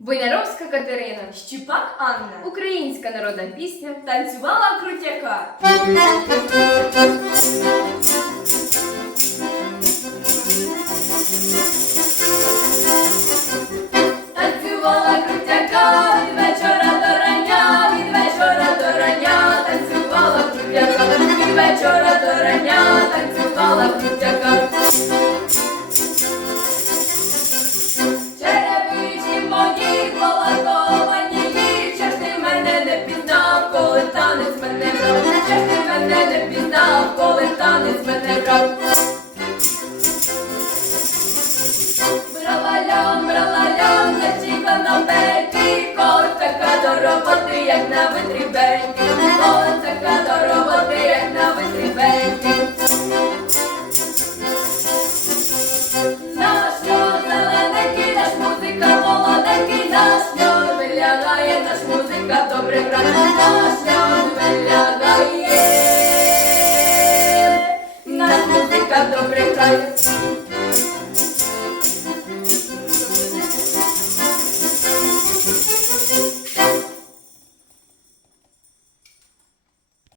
Войнаровська Катерина, Щіпак Анна. українська народна пісня. Танцювала крутяка. Танцювала крутяка від вечора до рання, від вечора до рання, танцювала крутяка, від вечора до рання, танцювала крутяка. Танець мене брав, чи ж мене не пізнав, коли танець мене брав. Брала-лям, брала-лям, зачіпана бейки, коли така до роботи, як на витрібеньки, вилягає,